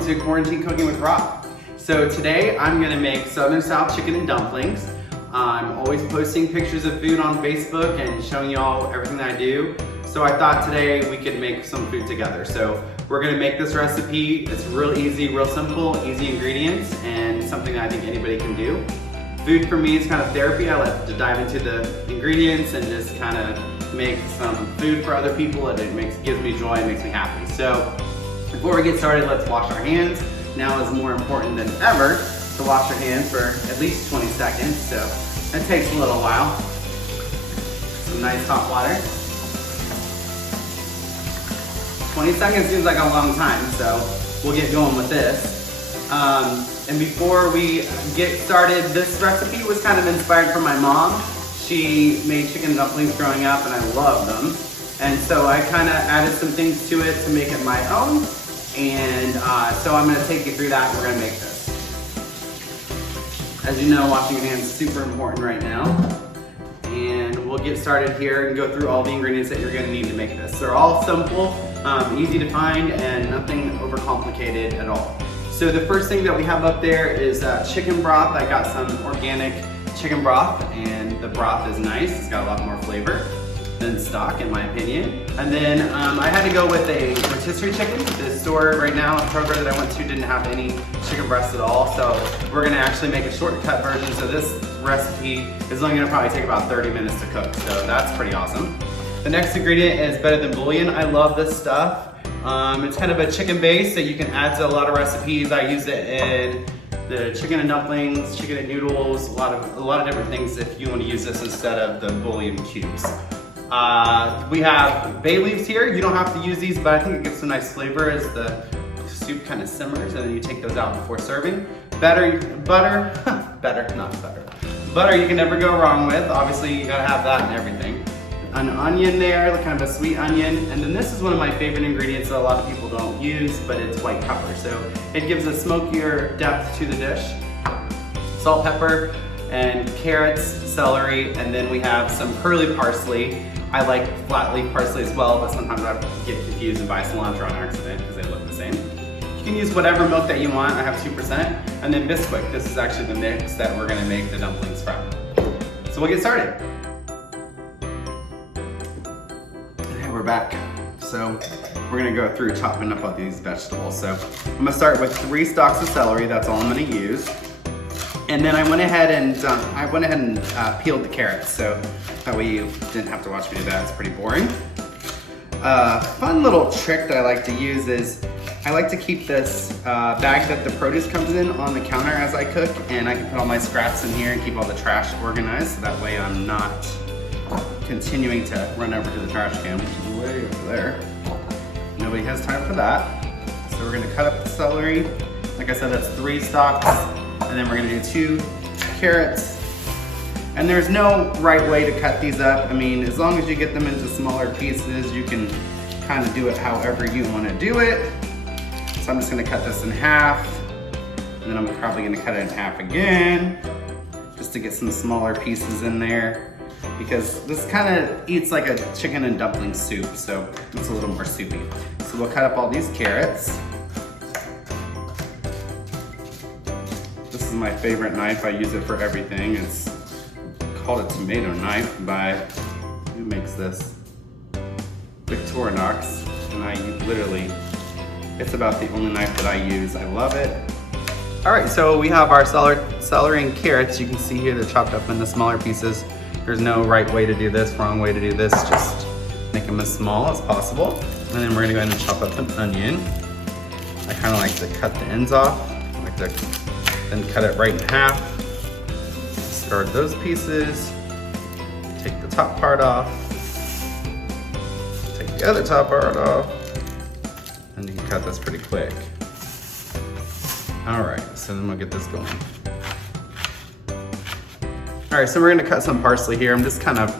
welcome to Quarantine Cooking with Rob. So today I'm gonna make Southern South chicken and dumplings. I'm always posting pictures of food on Facebook and showing y'all everything that I do. So I thought today we could make some food together. So we're gonna make this recipe. It's real easy, real simple, easy ingredients, and something that I think anybody can do. Food for me is kind of therapy. I like to dive into the ingredients and just kind of make some food for other people, and it gives me joy, it makes me happy. So before we get started, let's wash our hands. Now is more important than ever to wash your hands for at least 20 seconds. So that takes a little while. Some nice hot water. 20 seconds seems like a long time, so we'll get going with this. And before we get started, this recipe was kind of inspired from my mom. She made chicken and dumplings growing up, and I love them. And so I kind of added some things to it to make it my own. And so I'm gonna take you through that, and we're gonna make this. As you know, washing your hands is super important right now. And we'll get started here and go through all the ingredients that you're gonna need to make this. They're all simple, easy to find, and nothing overcomplicated at all. So the first thing that we have up there is chicken broth. I got some organic chicken broth, and the broth is nice. It's got a lot more flavor than stock, in my opinion. And then I had to go with a rotisserie chicken. The store right now, the Kroger that I went to, didn't have any chicken breasts at all. So we're gonna actually make a shortcut version. So this recipe is only gonna probably take about 30 minutes to cook. So that's pretty awesome. The next ingredient is better than bouillon. I love this stuff. It's kind of a chicken base that you can add to a lot of recipes. I use it in the chicken and dumplings, chicken and noodles, a lot of different things if you want to use this instead of the bouillon cubes. We have bay leaves here. You don't have to use these, but I think it gives some nice flavor as the soup kind of simmers, and then you take those out before serving. Butter, you can never go wrong with. Obviously, you gotta have that in everything. An onion there, kind of a sweet onion. And then this is one of my favorite ingredients that a lot of people don't use, but it's white pepper. So it gives a smokier depth to the dish. Salt, pepper, and carrots, celery, and then we have some curly parsley. I like flat leaf parsley as well, but sometimes I get confused and buy cilantro on accident because they look the same. You can use whatever milk that you want. I have 2%. And then Bisquik. This is actually the mix that we're gonna make the dumplings from. So we'll get started. Okay, we're back. So we're gonna go through chopping up all these vegetables. So I'm gonna start with 3 stalks of celery. That's all I'm gonna use. And then I went ahead and peeled the carrots, so that way you didn't have to watch me do that. It's pretty boring. Fun little trick that I like to use is I like to keep this bag that the produce comes in on the counter as I cook, and I can put all my scraps in here and keep all the trash organized, so that way I'm not continuing to run over to the trash can, which is way over there. Nobody has time for that. So we're gonna cut up the celery. Like I said, that's 3 stalks. And then we're gonna do 2 carrots. And there's no right way to cut these up. I mean, as long as you get them into smaller pieces, you can kind of do it however you wanna do it. So I'm just gonna cut this in half. And then I'm probably gonna cut it in half again, just to get some smaller pieces in there. Because this kind of eats like a chicken and dumpling soup, so it's a little more soupy. So we'll cut up all these carrots. This is my favorite knife. I use it for everything. It's called a tomato knife by, who makes this? Victorinox. And it's about the only knife that I use. I love it. All right, so we have our celery and carrots. You can see here they're chopped up into smaller pieces. There's no right way to do this, wrong way to do this. Just make them as small as possible. And then we're gonna go ahead and chop up an onion. I kind of like to cut the ends off. I like to then cut it right in half. Discard those pieces. Take the top part off. Take the other top part off. And you can cut this pretty quick. All right, so then we'll get this going. All right, so we're gonna cut some parsley here. I'm just kind of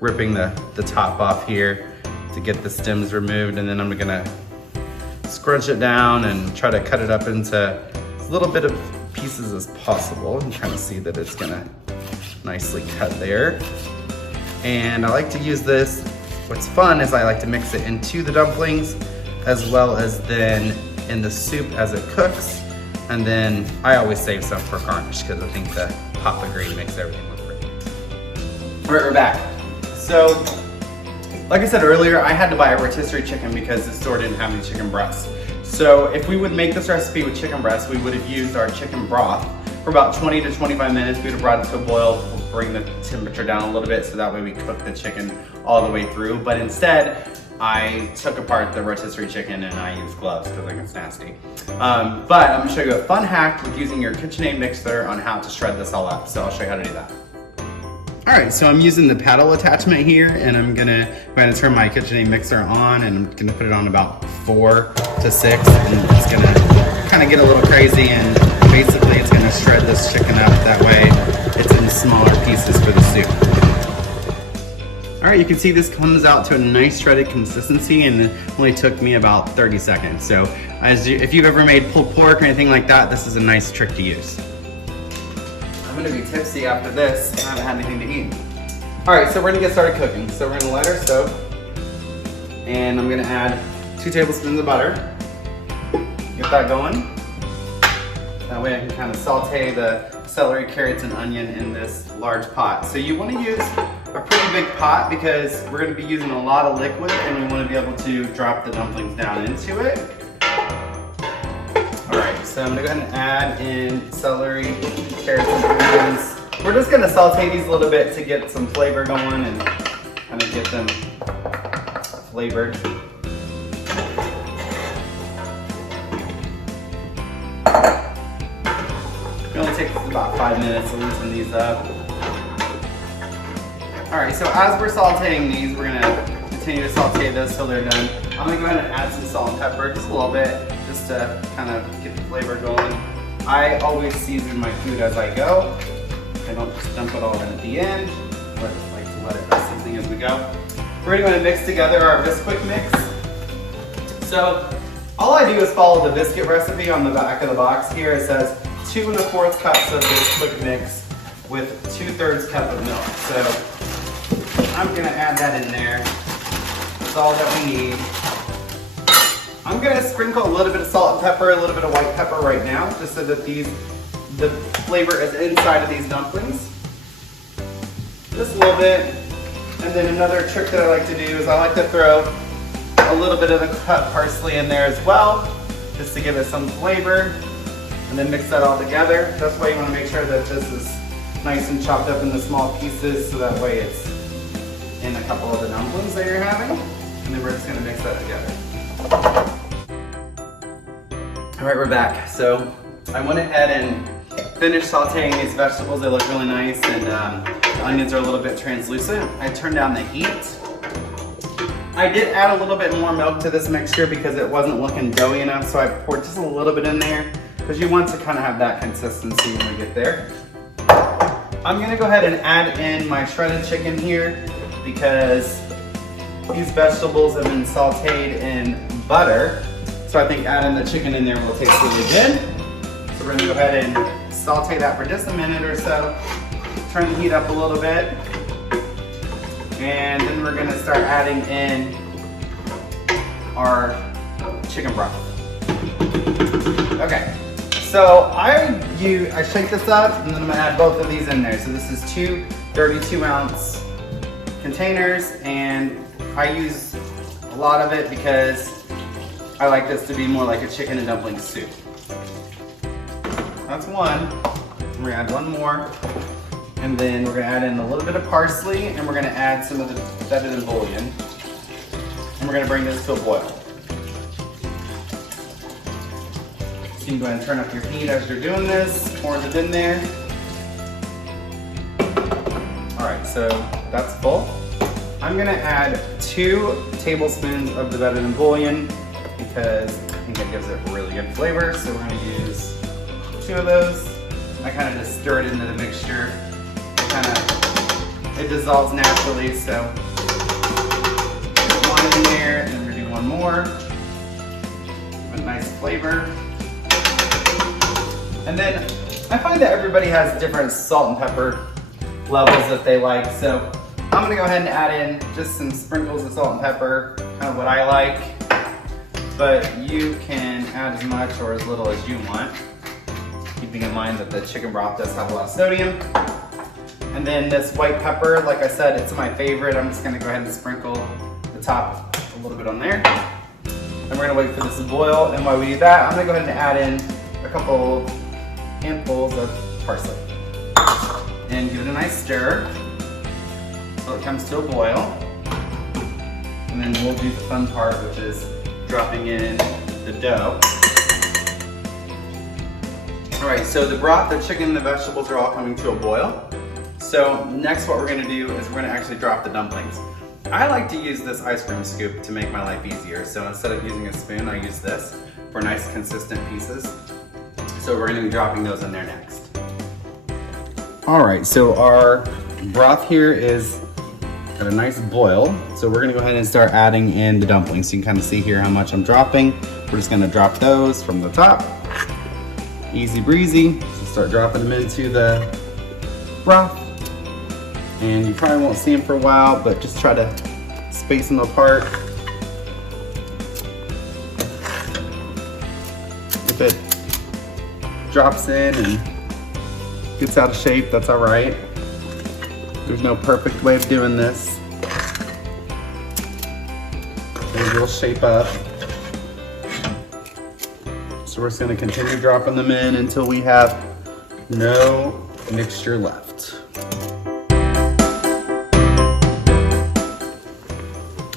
ripping the top off here to get the stems removed, and then I'm gonna scrunch it down and try to cut it up into as little bit of pieces as possible, and kind of see that it's gonna nicely cut there. And I like to use this. What's fun is I like to mix it into the dumplings as well as then in the soup as it cooks. And then I always save some for garnish because I think the pop of green makes everything look great. All right, we're back. So, like I said earlier, I had to buy a rotisserie chicken because the store didn't have any chicken breasts. So if we would make this recipe with chicken breasts, we would have used our chicken broth for about 20 to 25 minutes. We would have brought it to a boil, bring the temperature down a little bit so that way we cook the chicken all the way through. But instead, I took apart the rotisserie chicken and I used gloves because I think it's nasty. But I'm gonna show you a fun hack with using your KitchenAid mixer on how to shred this all up. So I'll show you how to do that. All right, so I'm using the paddle attachment here and I'm gonna go ahead and turn my KitchenAid mixer on and I'm gonna put it on about 4 to 6 and it's gonna kind of get a little crazy and basically it's gonna shred this chicken up. That way it's in smaller pieces for the soup. All right, you can see this comes out to a nice shredded consistency and it only took me about 30 seconds. So if you've ever made pulled pork or anything like that, this is a nice trick to use. I'm gonna be tipsy after this. I haven't had anything to eat. All right, so we're gonna get started cooking. So we're gonna light our stove and I'm gonna add 2 tablespoons of butter. Get that going. That way I can kind of saute the celery, carrots, and onion in this large pot. So you wanna use a pretty big pot because we're gonna be using a lot of liquid and we wanna be able to drop the dumplings down into it. All right, so I'm gonna go ahead and add in celery, carrots, and onions. We're just gonna saute these a little bit to get some flavor going and kind of get them flavored. It only takes about 5 minutes to loosen these up. All right, so as we're sauteing these, we're gonna continue to saute this till they're done. I'm gonna go ahead and add some salt and pepper, just a little bit, just to kind of get the flavor going. I always season my food as I go. I don't just dump it all in at the end. I like to let it seasoning as we go. We're gonna mix together our Bisquik mix. So all I do is follow the biscuit recipe on the back of the box here. It says 2 1/4 cups of Bisquik mix with 2/3 cup of milk. So I'm gonna add that in there. That's all that we need. I'm gonna sprinkle a little bit of salt and pepper, a little bit of white pepper right now, just so that the flavor is inside of these dumplings. Just a little bit. And then another trick that I like to do is I like to throw a little bit of the cut parsley in there as well, just to give it some flavor. And then mix that all together. That's why you wanna make sure that this is nice and chopped up into small pieces so that way it's in a couple of the dumplings that you're having. And then we're just gonna mix that together. All right, we're back. So I went ahead and finished sauteing these vegetables. They look really nice and the onions are a little bit translucent. I turned down the heat. I did add a little bit more milk to this mixture because it wasn't looking doughy enough, so I poured just a little bit in there because you want to kind of have that consistency when we get there. I'm gonna go ahead and add in my shredded chicken here because these vegetables have been sauteed in butter. So I think adding the chicken in there will taste really good. So we're gonna go ahead and saute that for just a minute or so. Turn the heat up a little bit. And then we're gonna start adding in our chicken broth. Okay, so I shake this up and then I'm gonna add both of these in there. So this is 2 32-ounce containers and I use a lot of it because I like this to be more like a chicken and dumpling soup. That's one. We're gonna add one more. And then we're gonna add in a little bit of parsley and we're gonna add some of the bedded in bouillon. And we're gonna bring this to a boil. So you can go ahead and turn up your heat as you're doing this, pouring it in there. All right, so that's full. I'm gonna add 2 tablespoons of the bedded in bouillon because I think it gives it really good flavor. So we're gonna use 2 of those. I kind of just stir it into the mixture. It dissolves naturally, so put 1 in there, and then we're gonna do 1 more. Give it a nice flavor. And then I find that everybody has different salt and pepper levels that they like, so I'm gonna go ahead and add in just some sprinkles of salt and pepper, kind of what I like. but you can add as much or as little as you want. Keeping in mind that the chicken broth does have a lot of sodium. And then this white pepper, like I said, it's my favorite. I'm just gonna go ahead and sprinkle the top a little bit on there. And we're gonna wait for this to boil. And while we do that, I'm gonna go ahead and add in a couple handfuls of parsley. And give it a nice stir so it comes to a boil. And then we'll do the fun part, which is dropping in the dough. All right, so the broth, the chicken, and the vegetables are all coming to a boil. So next what we're gonna do is we're gonna actually drop the dumplings. I like to use this ice cream scoop to make my life easier. So instead of using a spoon, I use this for nice consistent pieces. So we're gonna be dropping those in there next. All right, so our broth here is at a nice boil. So we're gonna go ahead and start adding in the dumplings. You can kind of see here how much I'm dropping. We're just gonna drop those from the top. Easy breezy. So start dropping them into the broth. And you probably won't see them for a while, but just try to space them apart. If it drops in and gets out of shape, that's all right. There's no perfect way of doing this. They will shape up. So we're just gonna continue dropping them in until we have no mixture left.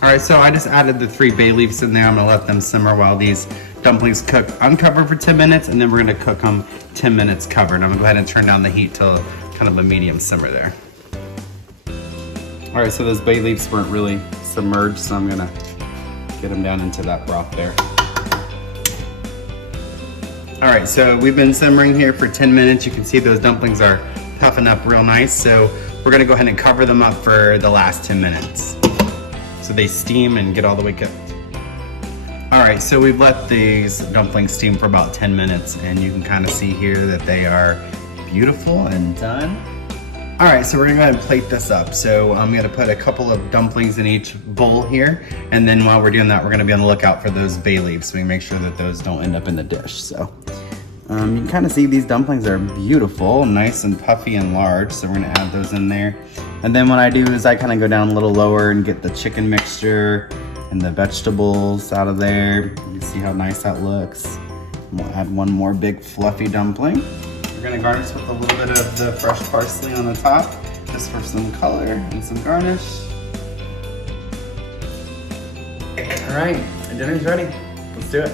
All right, so I just added the 3 bay leaves in there. I'm gonna let them simmer while these dumplings cook uncovered for 10 minutes, and then we're gonna cook them 10 minutes covered. I'm gonna go ahead and turn down the heat till kind of a medium simmer there. All right, so those bay leaves weren't really submerged, so I'm gonna get them down into that broth there. All right, so we've been simmering here for 10 minutes. You can see those dumplings are puffing up real nice, so we're gonna go ahead and cover them up for the last 10 minutes. So they steam and get all the way cooked. All right, so we've let these dumplings steam for about 10 minutes, and you can kind of see here that they are beautiful and done. All right, so we're gonna go ahead and plate this up. So I'm gonna put a couple of dumplings in each bowl here, and then while we're doing that, we're gonna be on the lookout for those bay leaves, so we make sure that those don't end up in the dish. So you can kind of see these dumplings are beautiful, nice and puffy and large, so we're gonna add those in there. And then what I do is I kind of go down a little lower and get the chicken mixture and the vegetables out of there. You can see how nice that looks. And we'll add one more big fluffy dumpling. We're gonna garnish with a little bit of the fresh parsley on the top, just for some color and some garnish. All right, dinner's ready. Let's do it.